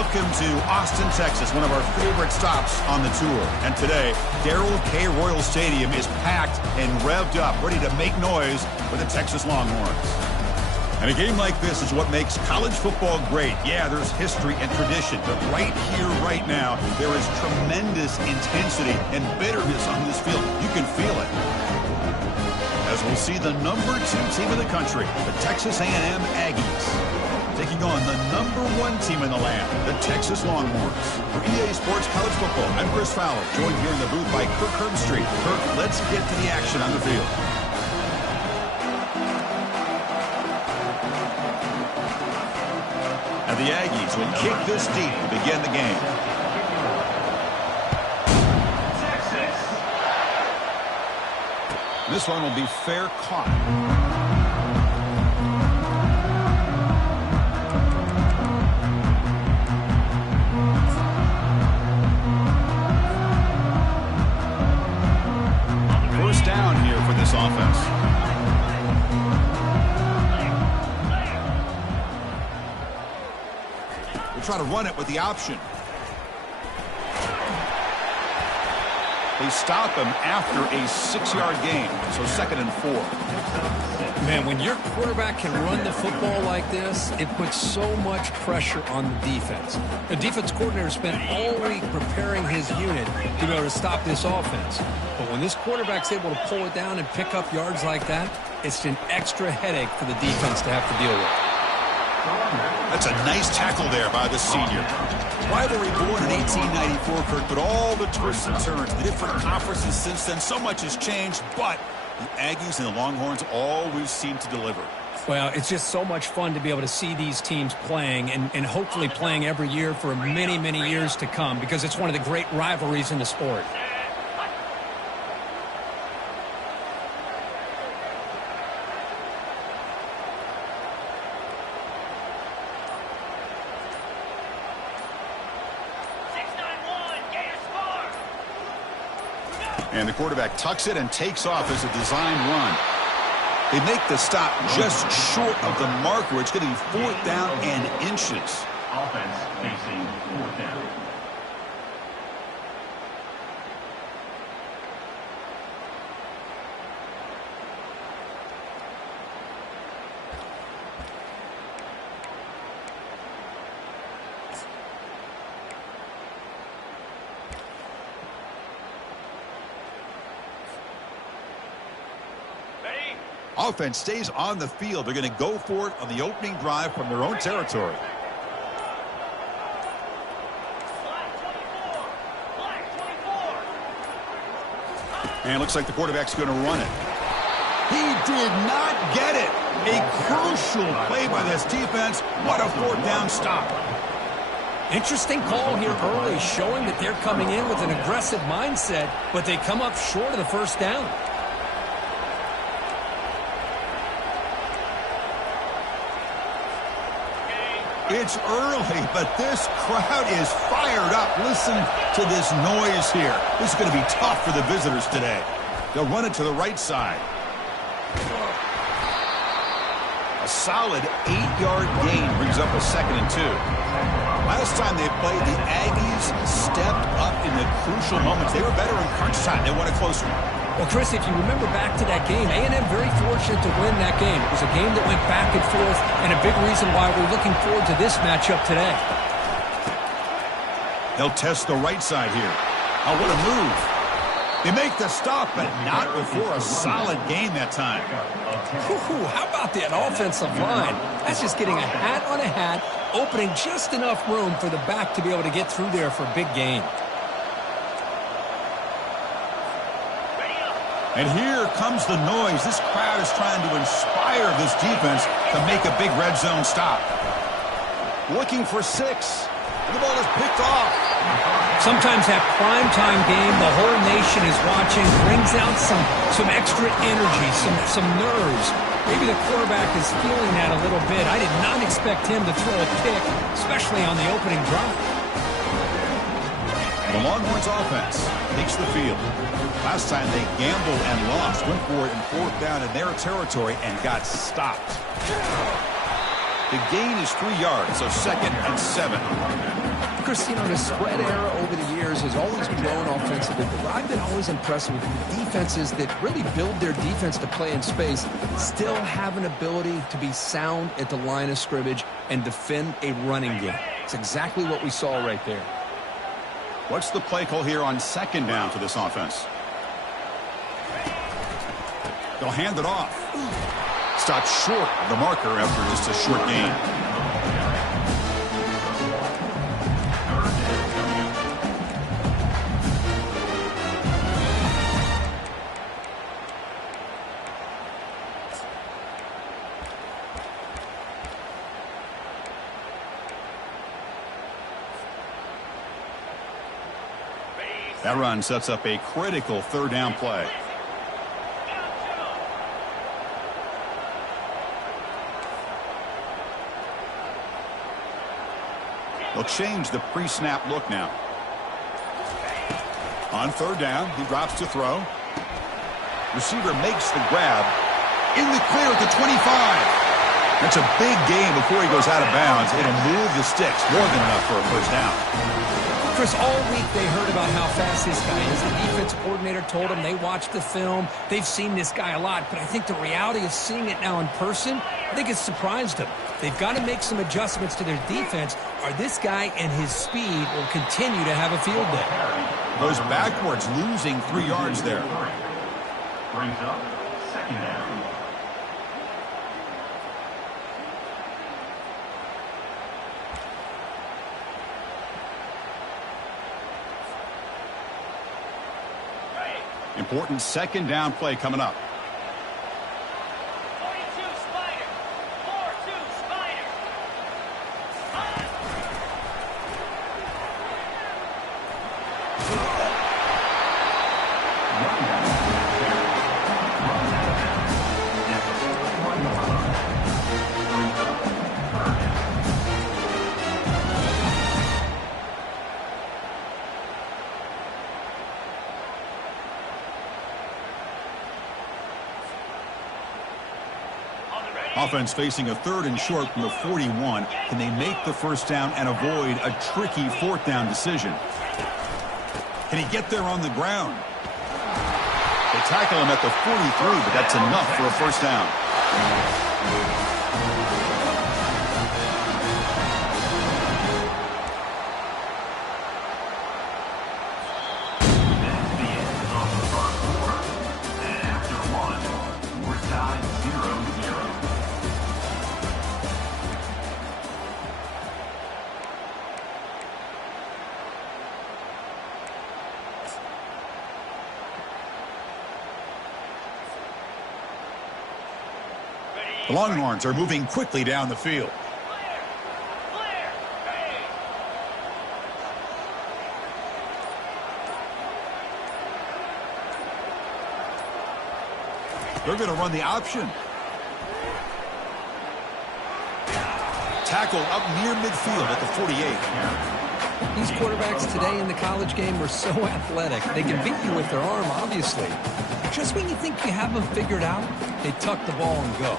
Welcome to Austin, Texas, one of our favorite stops on the tour. And today, Darrell K. Royal Stadium is packed and revved up, ready to make noise for the Texas Longhorns. And a game like this is what makes college football great. Yeah, there's history and tradition, but right here, right now, there is tremendous intensity and bitterness on this field. You can feel it. As we'll see the #2 team in the country, the Texas A&M Aggies, taking on the #1 team in the land, the Texas Longhorns. For EA Sports College Football, I'm Chris Fowler, joined here in the booth by Kirk Herbstreit. Kirk, let's get to the action on the field. And the Aggies will kick this deep to begin the game. This one will be fair caught. First down here for this offense. We'll try to run it with the option. They stop him after a 6-yard gain, so 2nd and 4. Man, when your quarterback can run the football like this, it puts so much pressure on the defense. The defense coordinator spent all week preparing his unit to be able to stop this offense. But when this quarterback's able to pull it down and pick up yards like that, it's an extra headache for the defense to have to deal with. That's a nice tackle there by the senior. Rivalry born in 1894, Kirk, but all the twists and turns, the different conferences since then, so much has changed, but the Aggies and the Longhorns always seem to deliver. Well, it's just so much fun to be able to see these teams playing and hopefully playing every year for many, many years to come, because it's one of the great rivalries in the sport. And the quarterback tucks it and takes off as a design run. They make the stop just short of the marker. It's going to be 4th down and inches. Offense facing 4th down. Offense stays on the field. They're going to go for it on the opening drive from their own territory. And it looks like the quarterback's going to run it. He did not get it. A crucial play by this defense. What a 4th down stop. Interesting call here early, showing that they're coming in with an aggressive mindset, but they come up short of the 1st down. It's early, but this crowd is fired up. Listen to this noise here. This is going to be tough for the visitors today. They'll run it to the right side. A solid 8-yard gain brings up a 2nd and 2. Last time they played, the Aggies stepped up in the crucial moments. They were better in crunch time. They won a close one. Well, Chris, if you remember back to that game, A&M very fortunate to win that game. It was a game that went back and forth, and a big reason why we're looking forward to this matchup today. They'll test the right side here. Oh, what a move. They make the stop, but not before a solid gain that time. Ooh, how about that offensive line? That's just getting a hat on a hat, opening just enough room for the back to be able to get through there for a big gain. And here comes the noise. This crowd is trying to inspire this defense to make a big red zone stop. Looking for 6. The ball is picked off. Sometimes that primetime game, the whole nation is watching, brings out some extra energy, some nerves. Maybe the quarterback is feeling that a little bit. I did not expect him to throw a pick, especially on the opening drive. The Longhorns offense takes the field. Last time they gambled and lost, went for it in 4th down in their territory and got stopped. The gain is 3 yards, so 2nd and 7. Chris, you know, the spread era over the years has always grown offensively, but I've been always impressed with defenses that really build their defense to play in space, still have an ability to be sound at the line of scrimmage and defend a running game. It's exactly what we saw right there. What's the play call here on second down for this offense? They'll hand it off. Stopped short of the marker after just a short gain. That run sets up a critical third down play. They'll change the pre-snap look now. On third down, he drops to throw. Receiver makes the grab. In the clear at the 25. That's a big gain before he goes out of bounds. It'll move the sticks more than enough for a first down. Chris, all week they heard about how fast this guy is. The defense coordinator told them they watched the film. They've seen this guy a lot, but I think the reality of seeing it now in person, I think it's surprised them. They've got to make some adjustments to their defense, or this guy and his speed will continue to have a field day. Goes backwards, losing 3 yards there. Brings up second down. Important second down play coming up. 42 Spider. 4-2 Spider. Offense facing a third and short from the 41. Can they make the first down and avoid a tricky fourth down decision? Can he get there on the ground? They tackle him at the 43, but that's enough for a first down. The Longhorns are moving quickly down the field. They're going to run the option. Tackle up near midfield at the 48. These quarterbacks today in the college game are so athletic. They can beat you with their arm, obviously. Just when you think you have them figured out, they tuck the ball and go.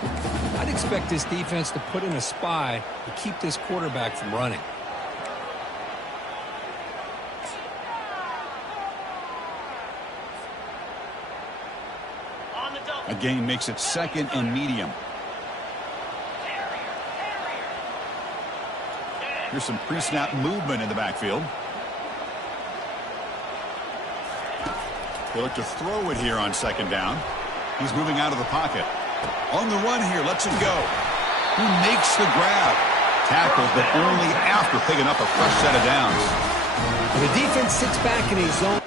I'd expect this defense to put in a spy to keep this quarterback from running. A gain makes it second and medium. Here's some pre-snap movement in the backfield. They look to throw it here on second down. He's moving out of the pocket. On the run here, lets it go. He makes the grab. Tackled, but only after picking up a fresh set of downs. When the defense sits back in a zone